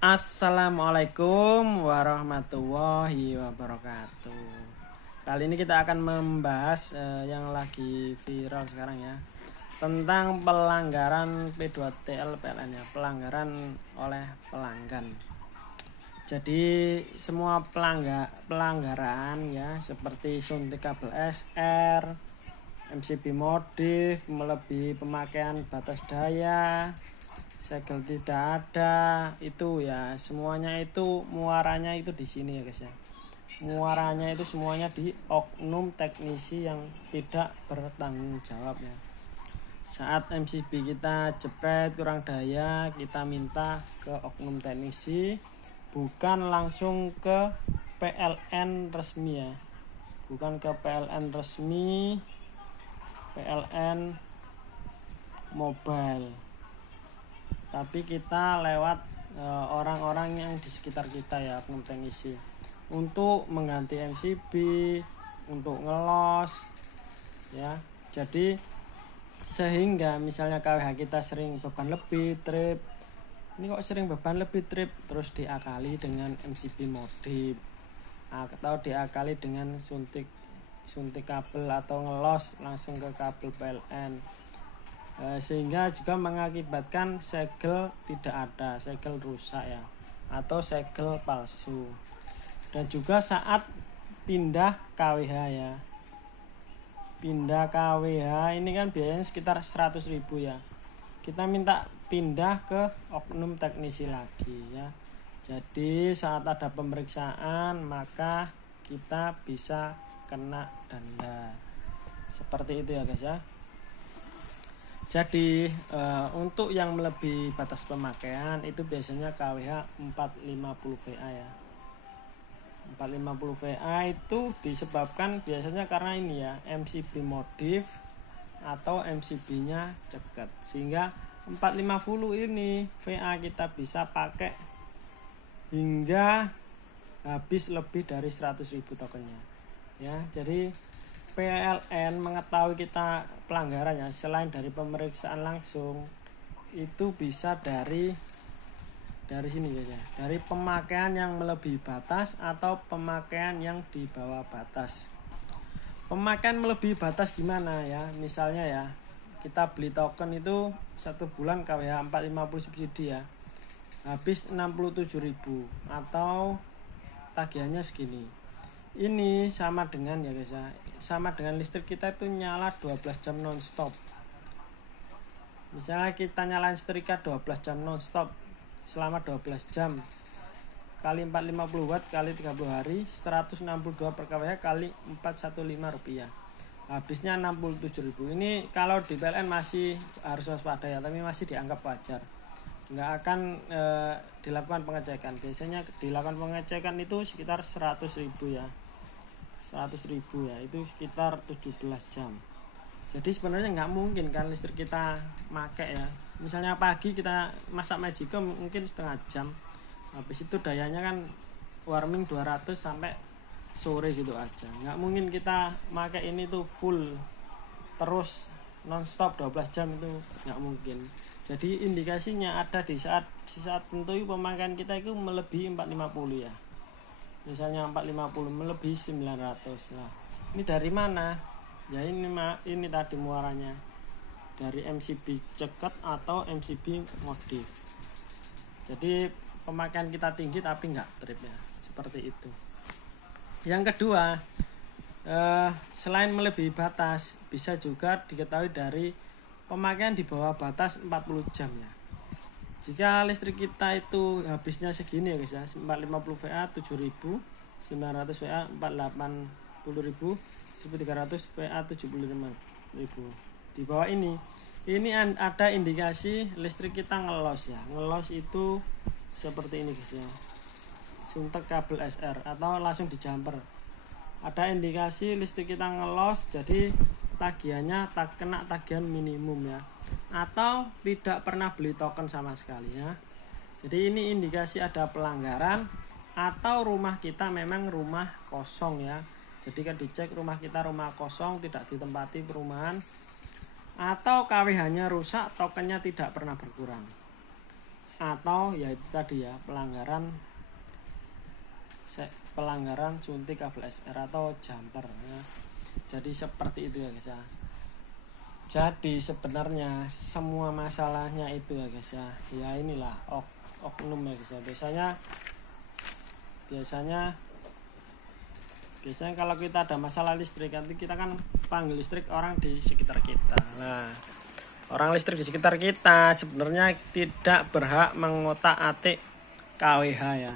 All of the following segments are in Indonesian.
Assalamualaikum warahmatullahi wabarakatuh. Kali ini kita akan membahas yang lagi viral sekarang ya, tentang pelanggaran P2TL PLN ya, pelanggaran oleh pelanggan. Jadi semua pelanggaran ya, seperti suntik kabel SR, MCB modif, melebihi pemakaian batas daya, segel tidak ada, itu ya semuanya itu muaranya itu di sini ya guys ya. Muaranya itu semuanya di oknum teknisi yang tidak bertanggung jawab ya. Saat MCB kita jepret kurang daya, kita minta ke oknum teknisi, bukan langsung ke PLN resmi ya. Bukan ke PLN resmi, PLN mobile, tapi kita lewat orang-orang yang di sekitar kita ya, oknum teknisi, untuk mengganti MCB, untuk ngelos ya. Jadi sehingga misalnya KWH kita sering beban lebih trip, ini kok sering beban lebih trip, terus diakali dengan MCB modif atau diakali dengan suntik kabel atau ngelos langsung ke kabel PLN, sehingga juga mengakibatkan segel tidak ada, segel rusak ya, atau segel palsu. Dan juga saat pindah KWH ya, pindah KWH ini kan biayanya sekitar 100.000 ya, kita minta pindah ke oknum teknisi lagi ya. Jadi saat ada pemeriksaan maka kita bisa kena denda, seperti itu ya guys ya. Jadi untuk yang melebihi batas pemakaian itu biasanya KWH 450 VA ya. 450 VA itu disebabkan biasanya karena ini ya, MCB modif atau MCB-nya cekat, sehingga 450 ini VA kita bisa pakai hingga habis lebih dari 100.000 tokennya ya. Jadi PLN mengetahui kita pelanggarannya, selain dari pemeriksaan langsung, itu bisa dari sini guys ya, dari pemakaian yang melebihi batas atau pemakaian yang di bawah batas. Pemakaian melebihi batas gimana ya? Misalnya ya, kita beli token itu 1 bulan KWH 450 subsidi ya, habis 67.000 atau tagihannya segini. Ini sama dengan ya guys ya, sama dengan listrik kita itu nyala 12 jam non-stop. Misalnya kita nyalain setrika 12 jam non-stop selama 12 jam kali 450 watt kali 30 hari, 162 per kWh kali 415 rupiah, habisnya 67.000. Ini kalau di PLN masih harus waspada ya, tapi masih dianggap wajar, nggak akan dilakukan pengecekan. Biasanya dilakukan pengecekan itu sekitar 100.000 ya, 100.000 ya, itu sekitar 17 jam. Jadi sebenarnya nggak mungkin kan listrik kita make ya, misalnya pagi kita masak magicom mungkin setengah jam, habis itu dayanya kan warming 200 sampai sore gitu aja. Nggak mungkin kita make ini tuh full terus non-stop 12 jam, itu nggak mungkin. Jadi indikasinya ada di saat tentu pemakaian kita itu melebihi 450 ya. Misalnya 450 melebihi 900. Nah, ini dari mana? Ya ini tadi muaranya dari MCB cekat atau MCB modif. Jadi pemakaian kita tinggi tapi nggak trip ya, seperti itu. Yang kedua, selain melebihi batas, bisa juga diketahui dari pemakaian di bawah batas 40 jam ya. Jika listrik kita itu habisnya segini ya guys ya, 450 VA 7.000, 900 VA 480.000, 1.300 VA 75.000. Di bawah ini ada indikasi listrik kita ngelos ya. Ngelos itu seperti ini guys ya, suntik kabel SR atau langsung di jumper. Ada indikasi listrik kita ngelos, jadi tagihannya kena tagihan minimum ya, atau tidak pernah beli token sama sekali ya. Jadi ini indikasi ada pelanggaran, atau rumah kita memang rumah kosong ya. Jadi kan dicek rumah kita rumah kosong, tidak ditempati perumahan, atau KWH-nya rusak, tokennya tidak pernah berkurang. atau ya itu tadi ya pelanggaran suntik kabel SR atau jumper ya. Jadi seperti itu ya guys ya. Jadi sebenarnya semua masalahnya itu ya guys ya. Ya inilah oknum ya guys ya. Biasanya kalau kita ada masalah listrik, nanti kita kan panggil listrik orang di sekitar kita. Nah, orang listrik di sekitar kita sebenarnya tidak berhak mengotak-atik KWH ya.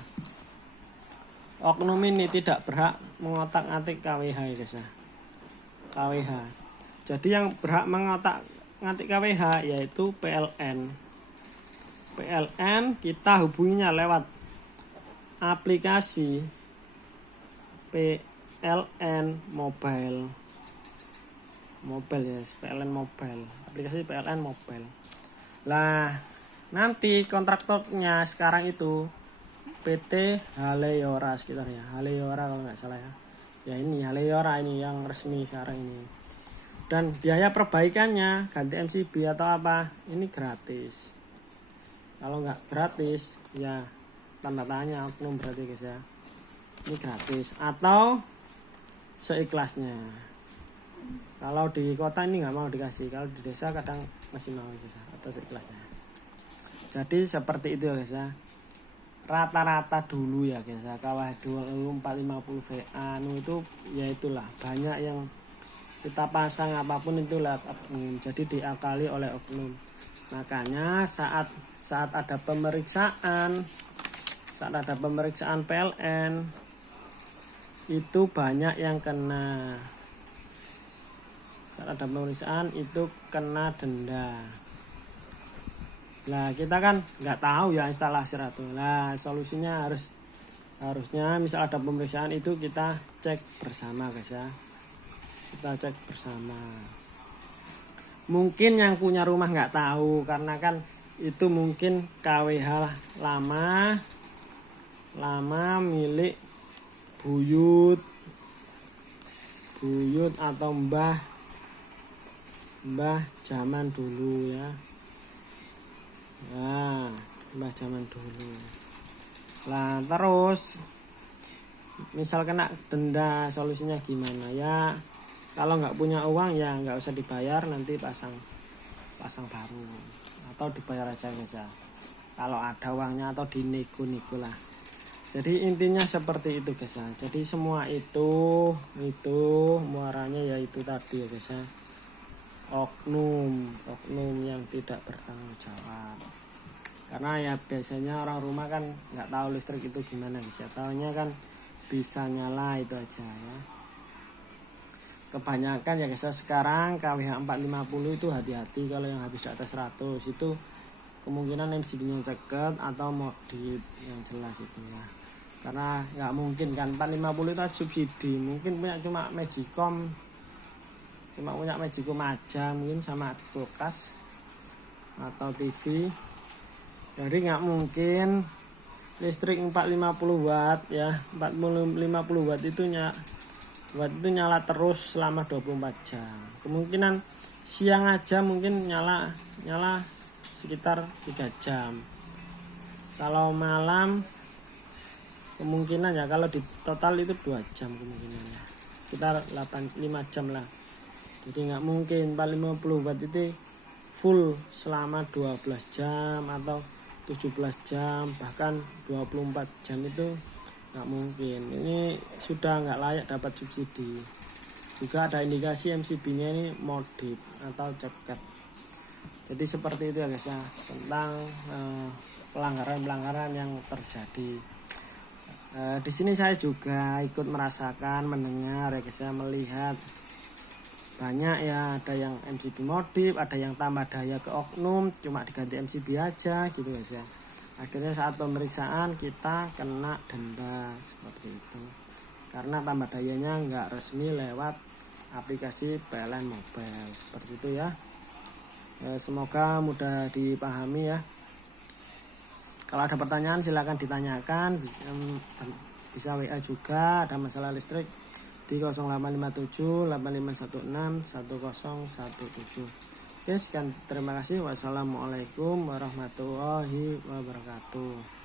Oknum ini tidak berhak mengotak-atik KWH ya guys ya. KWH. Jadi yang berhak mengotak-atik KWH yaitu PLN. PLN kita hubunginya lewat aplikasi PLN Mobile ya, PLN Mobile, aplikasi PLN Mobile. Lah, nanti kontraktornya sekarang itu PT Haleyora sekitarnya, Haleyora kalau nggak salah ya. Ya ini Haleyora ini yang resmi sekarang ini. Dan biaya perbaikannya ganti MCB atau apa ini gratis. Kalau nggak gratis ya tanda tanya oknum berarti guys ya. Ini gratis atau seikhlasnya. Kalau di kota ini nggak mau dikasih, kalau di desa kadang masih mau guys ya, atau seikhlasnya. Jadi seperti itu ya guys ya. Rata-rata dulu ya guys ya, KWH 450 VA itu ya itulah banyak yang kita pasang apapun itu lewat oknum. Jadi diakali oleh oknum. Makanya saat ada pemeriksaan PLN itu banyak yang kena. Saat ada pemeriksaan itu kena denda. Nah kita kan nggak tahu ya instalasi ratu. Nah solusinya harusnya misal ada pemeriksaan itu kita cek bersama guys ya. Kita cek bersama. Mungkin yang punya rumah nggak tahu karena kan itu mungkin KWH lama milik buyut atau mbah zaman dulu ya. Nah, mbah zaman dulu. Lah terus misal kena denda solusinya gimana ya? Kalau nggak punya uang ya nggak usah dibayar, nanti pasang baru atau dibayar aja guys ya. Kalau ada uangnya atau dinego lah. Jadi intinya seperti itu guys ya. Jadi semua itu muaranya ya itu tadi ya guys ya. Oknum yang tidak bertanggung jawab. Karena ya biasanya orang rumah kan nggak tahu listrik itu gimana guys ya. Taunya kan bisa nyala itu aja ya. Kebanyakan ya guys ya, sekarang KWH 450 itu hati-hati kalau yang habis di atas 100 itu kemungkinan MCB-nya ceket atau modif yang jelas itu ya. Karena nggak mungkin kan 450 itu subsidi, mungkin cuma Magicom aja, mungkin sama kulkas atau TV. Jadi nggak mungkin listrik 450 watt ya, 450 watt itu nyala terus selama 24 jam. Kemungkinan siang aja mungkin nyala sekitar 3 jam. Kalau malam kemungkinan ya kalau di total itu 2 jam kemungkinannya. Sekitar 5 jam lah. Jadi nggak mungkin 450 watt itu full selama 12 jam atau 17 jam bahkan 24 jam itu nggak mungkin. Ini sudah nggak layak dapat subsidi. Juga ada indikasi MCB-nya ini modif atau ceket. Jadi seperti itu ya guys ya, tentang pelanggaran yang terjadi. Di sini saya juga ikut merasakan, mendengar ya guys ya, melihat banyak ya, ada yang MCB modif, ada yang tambah daya ke oknum, cuma diganti MCB aja gitu guys ya. Akhirnya saat pemeriksaan kita kena denda seperti itu karena tambah dayanya nggak resmi lewat aplikasi PLN Mobile seperti itu ya. Semoga mudah dipahami ya. Kalau ada pertanyaan silakan ditanyakan, bisa WA juga. Ada masalah listrik di 0857 8516 1017. Oke, sekian, terima kasih. Wassalamualaikum warahmatullahi wabarakatuh.